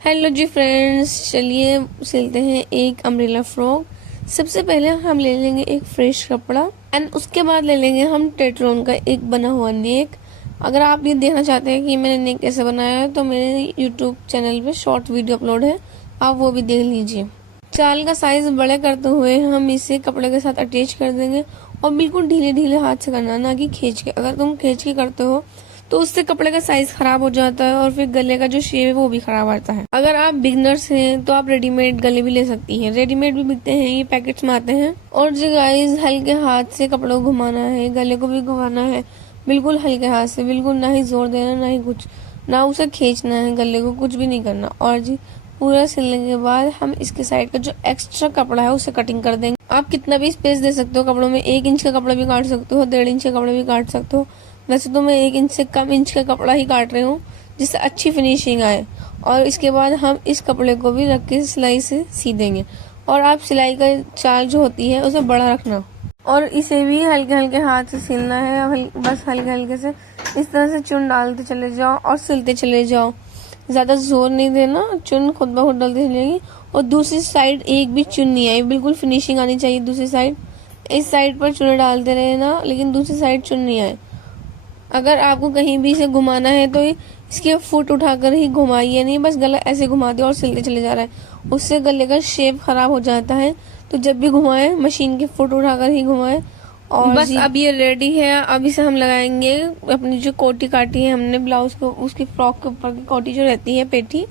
Hello जी friends, चलिए सिलते हैं एक अम्ब्रेला फ्रॉक। सबसे पहले हम ले लेंगे एक फ्रेश कपड़ा एंड उसके बाद ले लेंगे हम टेट्रोन का एक बना हुआ नेक। अगर आप ये देखना चाहते हैं कि मैंने नेक कैसे बनाया है तो मेरे यूट्यूब चैनल पे शॉर्ट वीडियो अपलोड है, आप वो भी देख लीजिए। चाल का साइज बड़े करते हुए हम इसे कपड़े के साथ अटैच कर देंगे और बिल्कुल ढीले ढीले हाथ से करना, ना कि खींच के। अगर तुम खींच के करते हो तो उससे कपड़े का साइज खराब हो जाता है और फिर गले का जो शेप है वो भी खराब आता है। अगर आप बिगनर्स हैं तो आप रेडीमेड गले भी ले सकती हैं, रेडीमेड भी बिकते हैं, ये पैकेट्स में आते हैं। और जो गाइस हल्के हाथ से कपड़ों को घुमाना है, गले को भी घुमाना है, बिल्कुल हल्के हाथ से, बिल्कुल ना ही जोर देना ना ही कुछ, ना उसे खींचना है, गले को कुछ भी नहीं करना। और जी पूरा सिलने के बाद हम इसके साइड का जो एक्स्ट्रा कपड़ा है उसे कटिंग कर देंगे। आप कितना भी स्पेस दे सकते हो कपड़ों में, 1 इंच का कपड़ा भी काट सकते हो, 1.5 इंच का कपड़ा भी काट सकते हो। वैसे तो मैं 1 इंच से कम इंच का कपड़ा ही काट रही हूँ जिससे अच्छी फिनिशिंग आए। और इसके बाद हम इस कपड़े को भी रख के सिलाई से सी देंगे। और आप सिलाई का चाल जो होती है उसे बड़ा रखना और इसे भी हल्के हल्के हाथ से सिलना है। बस हल्के हल्के से इस तरह से चुन डालते चले जाओ और सिलते चले जाओ, ज्यादा जोर नहीं देना, चुन खुद ब खुद डलती चलेगी। और दूसरी साइड एक भी चुन नहीं आई, बिल्कुल फिनिशिंग आनी चाहिए दूसरी साइड। इस साइड पर चुन डालते रहना लेकिन दूसरी साइड चुन नहीं आए। अगर आपको कहीं भी इसे घुमाना है तो इसके फुट उठाकर ही घुमाइए, नहीं बस गला ऐसे घुमा दिया और सिलते चले जा रहा है, उससे गले का शेप खराब हो जाता है। तो जब भी घुमाए मशीन के फुट उठाकर ही घुमाए। और बस अब ये रेडी है। अब इसे हम लगाएंगे अपनी जो कोटी काटी है हमने ब्लाउज को, उसकी फ्रॉक के ऊपर की कोटी जो रहती है पेटी,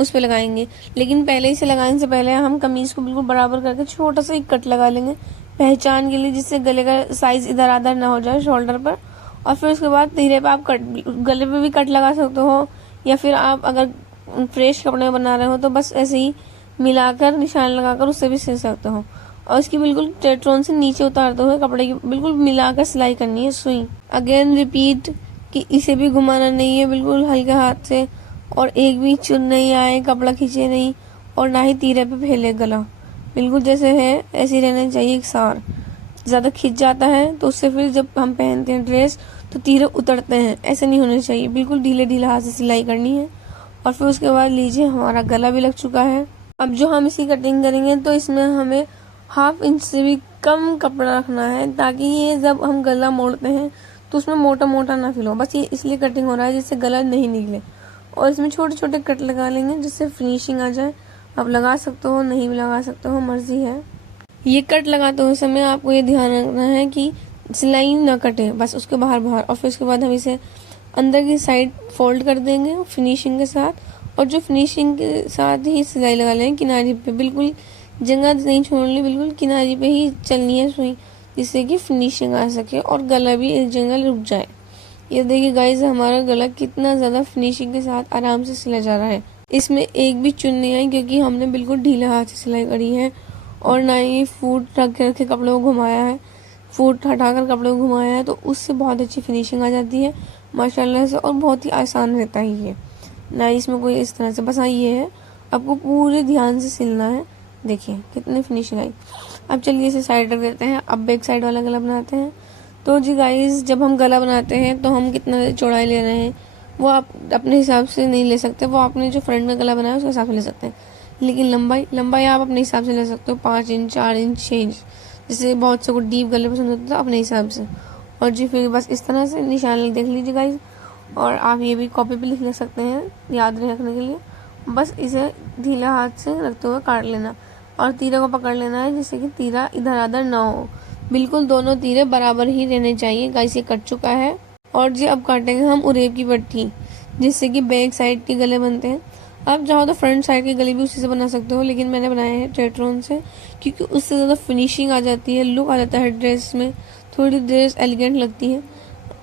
उस पे लगाएंगे। लेकिन पहले इसे लगाने से पहले हम कमीज को बिल्कुल बराबर करके छोटा सा एक कट लगा लेंगे पहचान के लिए, जिससे गले का साइज इधर आधर ना हो जाए शोल्डर पर। और फिर उसके बाद धीरे पे आप गले पे भी कट लगा सकते हो, या फिर आप अगर फ्रेश कपड़े बना रहे हो तो बस ऐसे ही मिलाकर निशान लगाकर उससे भी सिल सकते हो। और इसकी बिल्कुल टेट्रोन से नीचे उतारते हुए कपड़े की बिल्कुल मिलाकर सिलाई करनी है, सुई। अगेन रिपीट कि इसे भी घुमाना नहीं है, बिल्कुल हल्के हाथ से। और एक भी चुन नहीं आए, कपड़ा खींचे नहीं और ना ही तीरे पे फैले गला, बिल्कुल जैसे है ऐसे ही रहना चाहिए एक सार। ज्यादा खिंच जाता है तो उससे फिर जब हम पहनते हैं ड्रेस तो तीरे उतरते हैं, ऐसे नहीं होने चाहिए, बिल्कुल ढीले ढीले हाथ से सिलाई करनी है। और फिर उसके बाद लीजिए हमारा गला भी लग चुका है। अब जो हम इसकी कटिंग करेंगे तो इसमें हमें 1/2 इंच से भी कम कपड़ा रखना है, ताकि ये जब हम गला मोड़ते हैं तो उसमें मोटा मोटा ना फील हो। बस ये इसलिए कटिंग हो रहा है जिससे गला नहीं निकले। और इसमें छोटे छोटे कट लगा लेंगे जिससे फिनिशिंग आ जाए। आप लगा सकते हो, नहीं भी लगा सकते हो, मर्जी है। ये कट लगाते हुए समय आपको ये ध्यान रखना है कि सिलाई ना कटे, बस उसके बाहर बाहर। और फिर उसके बाद हम इसे अंदर की साइड फोल्ड कर देंगे फिनिशिंग के साथ। और जो फिनिशिंग के साथ ही सिलाई लगा लेंगे किनारी पे, बिल्कुल जगह नहीं छोड़नी, बिल्कुल किनारी पे ही चलनी है सुई, जिससे कि फिनिशिंग आ सके और गला भी एक जगह रुक जाए। ये देखिए गाइस हमारा गला कितना ज्यादा फिनिशिंग के साथ आराम से सिला जा रहा है। इसमें एक भी चुन नहीं आई क्योंकि हमने बिल्कुल ढीले हाथ से सिलाई करी है और ना ही फूट रख के कपड़ों को घुमाया है, फूट हटाकर कपड़ों को घुमाया है, तो उससे बहुत अच्छी फिनिशिंग आ जाती है माशाल्लाह से। और बहुत ही आसान रहता है ये, ना इसमें कोई इस तरह से। बस हाँ ये है आपको पूरे ध्यान से सिलना है। देखिए कितनी फिनिशिंग आई। अब चलिए इसे साइड रख देते हैं, अब बैक साइड वाला गला बनाते हैं। तो जी गाइस जब हम गला बनाते हैं तो हम कितना चौड़ाई ले रहे हैं वो आप अपने हिसाब से नहीं ले सकते, वो आपने जो फ्रंट में गला बनाया उसके हिसाब से ले सकते हैं। लेकिन लंबाई आप अपने हिसाब से ले सकते हो, 5 इंच, 4 इंच, 6 इंच, जैसे बहुत से को डीप गले पसंद होता है अपने हिसाब से। और जी फिर बस इस तरह से निशान देख लीजिए गाइस। और आप ये भी कॉपी पे लिख सकते हैं याद रखने के लिए। बस इसे ढीला हाथ से रखते हुए काट लेना और तीरे को पकड़ लेना है जिससे कि तीरा इधर उधर ना हो, बिल्कुल दोनों तीरे बराबर ही रहने चाहिए। गाइस ये कट चुका है। और जी अब काटेंगे हम उरेब की पट्टी, जिससे कि बैक साइड के गले बनते हैं। आप चाहो तो फ्रंट साइड के गले भी उसी से बना सकते हो, लेकिन मैंने बनाए हैं टेट्रोन से क्योंकि उससे ज़्यादा फिनिशिंग आ जाती है, लुक आ जाता है ड्रेस में, थोड़ी ड्रेस एलिगेंट लगती है।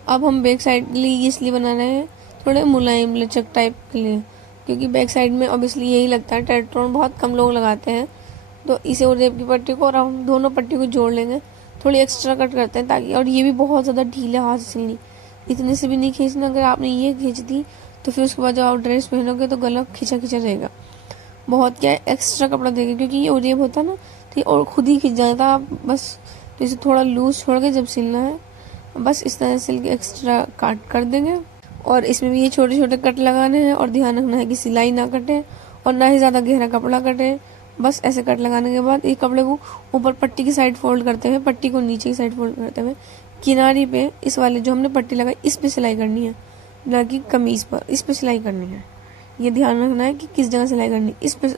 अब हम बैक साइड के लिए इसलिए बना रहे हैं थोड़े मुलायम लचक टाइप के लिए, क्योंकि बैक साइड में ऑब्वियसली यही लगता है, टेट्रोन बहुत कम लोग लगाते हैं। तो इसे उरेब की पट्टी को और हम दोनों पट्टी को जोड़ लेंगे, थोड़ी एक्स्ट्रा कट करते हैं ताकि। और ये भी बहुत ज़्यादा ढीले हाथ से सिलनी, इतने से भी नहीं खींचना। अगर आपने ये खींच दी तो फिर उसके बाद जब आप ड्रेस पहनोगे तो गला खिंचा खिंचा रहेगा, बहुत क्या एक्स्ट्रा कपड़ा देगा, क्योंकि ये उरेब होता है ना तो ये और खुद ही खिंच जाता है। आप बस तो इसे थोड़ा लूज छोड़ के जब सिलना है बस इस तरह सिल के एक्स्ट्रा काट कर देंगे। और इसमें भी ये छोटे छोटे कट लगाने हैं और ध्यान रखना है कि सिलाई ना कटे और ना ही ज़्यादा गहरा कपड़ा कटे। बस ऐसे कट लगाने के बाद एक कपड़े को ऊपर पट्टी की साइड फोल्ड करते हुए, पट्टी को नीचे की साइड फोल्ड करते हुए, किनारी पे इस वाले जो हमने पट्टी लगाई इस पे सिलाई करनी है, ना कि कमीज पर। इस पे सिलाई करनी है, ये ध्यान रखना है कि किस जगह सिलाई करनी। इस पे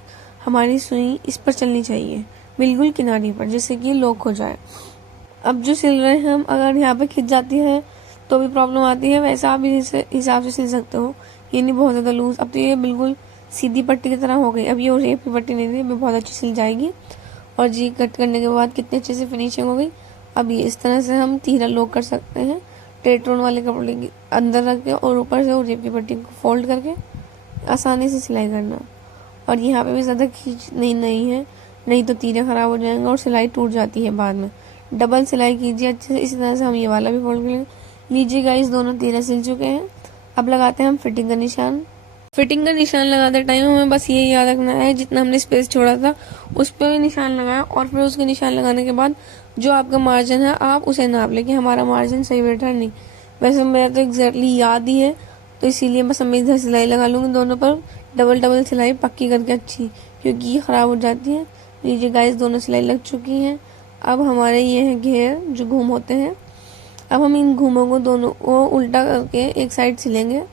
हमारी सुई इस पर चलनी चाहिए, बिल्कुल किनारी पर, जिससे कि लॉक हो जाए। अब जो सिल रहे हैं हम, अगर यहाँ पे खिंच जाती है तो भी प्रॉब्लम आती है, वैसा आप इस हिसाब से सिल सकते हो। ये नहीं बहुत ज़्यादा लूज। अब तो ये बिल्कुल सीधी पट्टी की तरह हो गई। अब ये रेप की पट्टी नहीं थी, अभी बहुत अच्छी सिल जाएगी। और जी कट करने के बाद कितनी अच्छे से फिनिशिंग हो गई। अब ये इस तरह से हम तीरा लॉक कर सकते हैं, टेट्रोन वाले कपड़े की अंदर रख के और ऊपर से वो रेप की पट्टी को फोल्ड करके आसानी से सिलाई करना। और यहाँ पे भी ज़्यादा खींच नहीं है, नहीं तो तीरे ख़राब हो जाएंगे और सिलाई टूट जाती है बाद में। डबल सिलाई कीजिए अच्छे से। इसी तरह से हम ये वाला भी फोल्ड कर लेंगे। लीजिए गाइस, दोनों तीरे सिल चुके हैं। अब लगाते हैं हम फिटिंग का निशान। फिटिंग का निशान लगाते टाइम हमें बस ये याद रखना है, जितना हमने स्पेस छोड़ा था उस पर भी निशान लगाया, और फिर उसके निशान लगाने के बाद जो आपका मार्जिन है आप उसे नाप लें कि हमारा मार्जिन सही बैठा है नहीं। वैसे मेरा तो एग्जैक्टली याद ही है, तो इसीलिए बस मैं इधर सिलाई लगा लूँगी दोनों पर, डबल सिलाई पक्की करके अच्छी, क्योंकि ये ख़राब हो जाती है। लीजिए गाइस, दोनों सिलाई लग चुकी हैं। अब हमारे ये हैं घेर जो घूम होते हैं। अब हम इन घूमों को दोनों को उल्टा करके एक साइड सिलेंगे,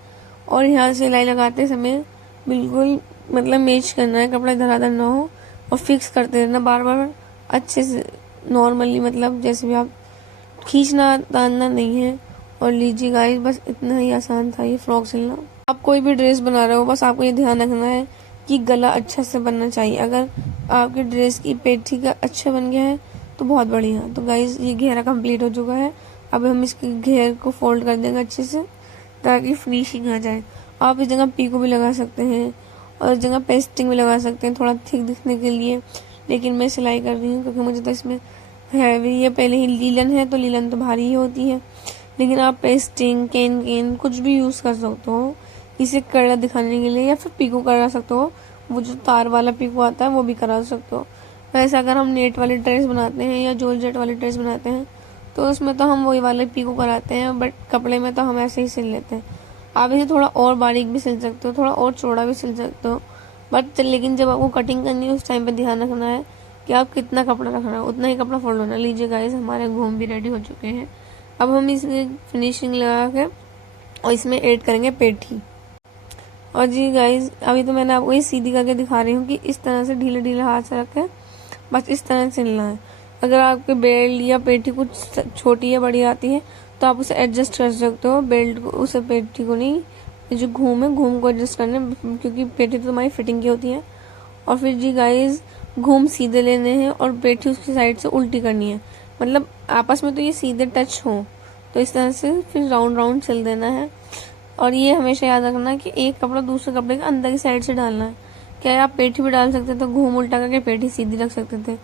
और यहाँ सिलाई लगाते समय बिल्कुल मतलब मैच करना है, कपड़ा धराधर ना हो, और फिक्स करते रहना बार बार अच्छे से, नॉर्मली, मतलब जैसे भी आप, खींचना तानना नहीं है। और लीजिए गाइस, बस इतना ही आसान था ये फ्रॉक सिलना। आप कोई भी ड्रेस बना रहे हो, बस आपको ये ध्यान रखना है कि गला अच्छा से बनना चाहिए। अगर आपके ड्रेस की पेटी का अच्छा बन गया है तो बहुत बढ़िया। तो गाइस, ये घेरा कंप्लीट हो चुका है। अब हम इसके घेर को फोल्ड कर देंगे अच्छे से, ताकि फिनिशिंग आ जाए। आप इस जगह पीको भी लगा सकते हैं और इस जगह पेस्टिंग भी लगा सकते हैं, थोड़ा थिक दिखने के लिए। लेकिन मैं सिलाई कर रही हूँ क्योंकि मुझे तो इसमें हैवी, ये पहले ही लीलन है तो लीलन तो भारी ही होती है। लेकिन आप पेस्टिंग, कैन कुछ भी यूज़ कर सकते हो इसे कड़ा दिखाने के लिए, या फिर पीको करा सकते हो। वो जो तार वाला पीको आता है वो भी करा सकते हो। वैसे अगर हम नेट वाली ड्रेस बनाते हैं या जॉर्जेट वाली ड्रेस बनाते हैं तो उसमें तो हम वही वाले पीको कराते हैं, बट कपड़े में तो हम ऐसे ही सिल लेते हैं। आप इसे थोड़ा और बारीक भी सिल सकते हो, थोड़ा और चौड़ा भी सिल सकते हो, बट लेकिन जब आपको कटिंग करनी है उस टाइम पे ध्यान रखना है कि आप कितना कपड़ा रख रहे हो, उतना ही कपड़ा फोल्ड होना। लीजिए गाइस, हमारे घूम भी रेडी हो चुके हैं। अब हम इसमें फिनिशिंग लगा के और इसमें ऐड करेंगे पेठी। और जी गाइस, अभी तो मैंने आपको ये सीधी करके दिखा रही हूँ कि इस तरह से ढीले ढीले हाथ से रखें, बस इस तरह से सिलना है। अगर आपके बेल्ट या पेटी कुछ छोटी या बड़ी आती है तो आप उसे एडजस्ट कर सकते हो, बेल्ट को, उसे पेटी को नहीं, जो घूम है घूम को एडजस्ट करना, क्योंकि पेटी तो हमारी फिटिंग की होती है। और फिर जी गाइस, घूम सीधे लेने हैं और पेटी उसकी साइड से उल्टी करनी है, मतलब आपस में तो ये सीधे टच हो, तो इस तरह से फिर राउंड राउंड सिल देना है। और ये हमेशा याद रखना कि एक कपड़ा दूसरे कपड़े के अंदर की साइड से डालना है। क्या आप पेटी भी डाल सकते थे, घूम उल्टा करके पेटी सीधी रख सकते थे,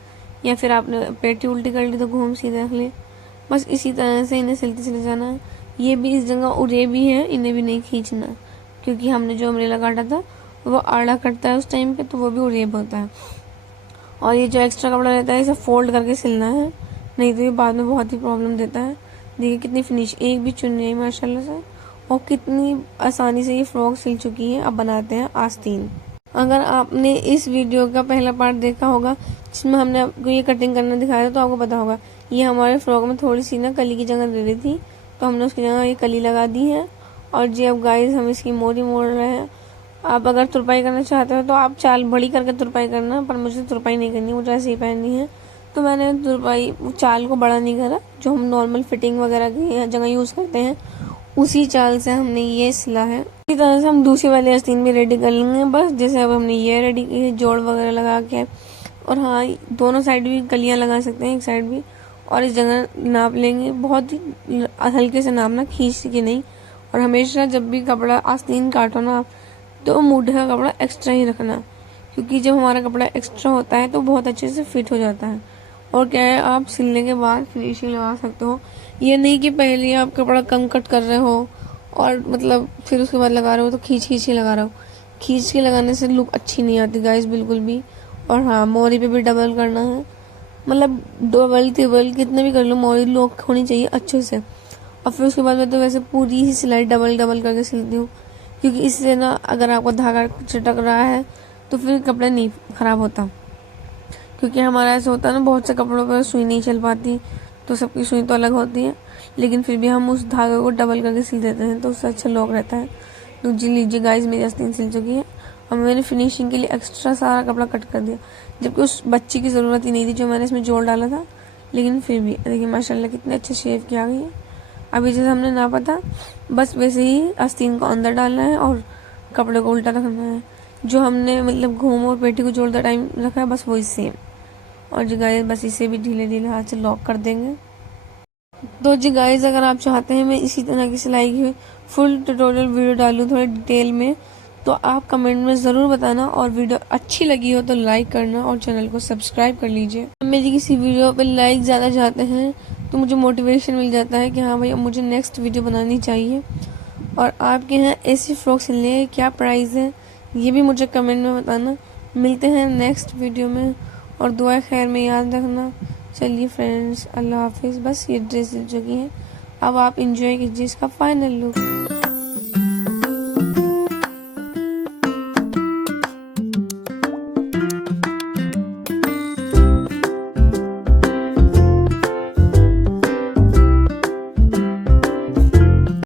या फिर आपने पेटी उल्टी कर ली तो घूम सीधे रख ली। बस इसी तरह से इन्हें सिलते चले जाना है। ये भी इस जगह उरे भी है, इन्हें भी नहीं खींचना, क्योंकि हमने जो अम्ब्रेला काटा था वो आड़ा कटता है उस टाइम पे, तो वो भी उरेब होता है। और ये जो एक्स्ट्रा कपड़ा रहता है इसे फोल्ड करके सिलना है, नहीं तो ये बाद में बहुत ही प्रॉब्लम देता है। देखिए कितनी फिनिश, एक भी चुन नहीं माशाल्लाह से, और कितनी आसानी से ये फ्रॉक सिल चुकी है। अब बनाते हैं आस्तीन। अगर आपने इस वीडियो का पहला पार्ट देखा होगा जिसमें हमने आपको ये कटिंग करना दिखाया तो आपको पता होगा ये हमारे फ्रॉक में थोड़ी सी ना कली की जगह दे रही थी, तो हमने उसकी जगह ये कली लगा दी है। और जी अब गाइस, हम इसकी मोरी मोड़ रहे हैं। आप अगर तुरपाई करना चाहते हो तो आप चाल बड़ी करके तुरपाई करना, पर मुझे तुरपाई नहीं करनी, मुझे ऐसे ही पहननी है, तो मैंने तुरपाई चाल को बड़ा नहीं करा। जो हम नॉर्मल फिटिंग वगैरह की जगह यूज़ करते हैं उसी चाल से हमने ये सिला है। इसी तरह से हम दूसरी वाली आस्तीन भी रेडी कर लेंगे। बस जैसे अब हमने ये रेडी की है, जोड़ वगैरह लगा के, और हाँ, दोनों साइड भी कलियां लगा सकते हैं, एक साइड भी। और इस जगह नाप लेंगे, बहुत ही हल्के से नापना, खींच के नहीं। और हमेशा जब भी कपड़ा आस्तीन काटो ना तो मूढ़े का कपड़ा एक्स्ट्रा ही रखना, क्योंकि जब हमारा कपड़ा एक्स्ट्रा होता है तो बहुत अच्छे से फिट हो जाता है। और क्या है, आप सिलने के बाद फिनिशिंग लगा सकते हो। ये नहीं कि पहले आप कपड़ा कम कट कर रहे हो और मतलब फिर उसके बाद लगा रहे हो तो खींच के लगा रहे हो। खींच के लगाने से लुक अच्छी नहीं आती गाइस, बिल्कुल भी। और हाँ, मोरी पे भी डबल करना है, मतलब डबल ट्रिपल कितने भी कर लो, मोरी लॉक होनी चाहिए अच्छे से। और फिर उसके बाद मैं तो वैसे पूरी ही सिलाई डबल करके सिलती हूँ, क्योंकि इससे ना अगर आपका धागा चटक रहा है तो फिर कपड़ा नहीं ख़राब होता। क्योंकि हमारा ऐसा होता है ना, बहुत से कपड़ों पर सुई नहीं चल पाती, तो सबकी सुई तो अलग होती है, लेकिन फिर भी हम उस धागे को डबल करके सिल देते हैं, तो उससे अच्छा लॉक रहता है। तो जी लीजिए गाइस, मेरी आस्तीन सिल चुकी है और मैंने फिनिशिंग के लिए एक्स्ट्रा सारा कपड़ा कट कर दिया, जबकि उस बच्ची की ज़रूरत ही नहीं थी जो मैंने इसमें जोड़ डाला था। लेकिन फिर भी देखिए माशाल्लाह कितने अच्छे शेप की आ गई है। अभी जैसे हमने नापा था, बस वैसे ही आस्तीन को अंदर डालना है और कपड़े को उल्टा रखना है। जो हमने मतलब घूम और पेटी को जोड़ता टाइम रखा है, बस वही सेम। और जी गाइस, बस इसे भी ढीले ढीले हाथ से लॉक कर देंगे। तो जी गाइस, अगर आप चाहते हैं मैं इसी तरह की सिलाई की फुल ट्यूटोरियल वीडियो डालूँ थोड़े डिटेल में, तो आप कमेंट में ज़रूर बताना। और वीडियो अच्छी लगी हो तो लाइक करना और चैनल को सब्सक्राइब कर लीजिए। मेरी किसी वीडियो पे लाइक ज़्यादा जाते हैं तो मुझे मोटिवेशन मिल जाता है कि हाँ भाई, अब मुझे नेक्स्ट वीडियो बनानी चाहिए। और आपके यहाँ ऐसी फ्रॉक सिलने के क्या प्राइस है, ये भी मुझे कमेंट में बताना। मिलते हैं नेक्स्ट वीडियो में, और दुआ खैर में याद रखना। चलिए फ्रेंड्स, अल्लाह हाफिज़। बस ये ड्रेस सिल चुकी है, अब आप इंजॉय कीजिए इसका फाइनल लुक।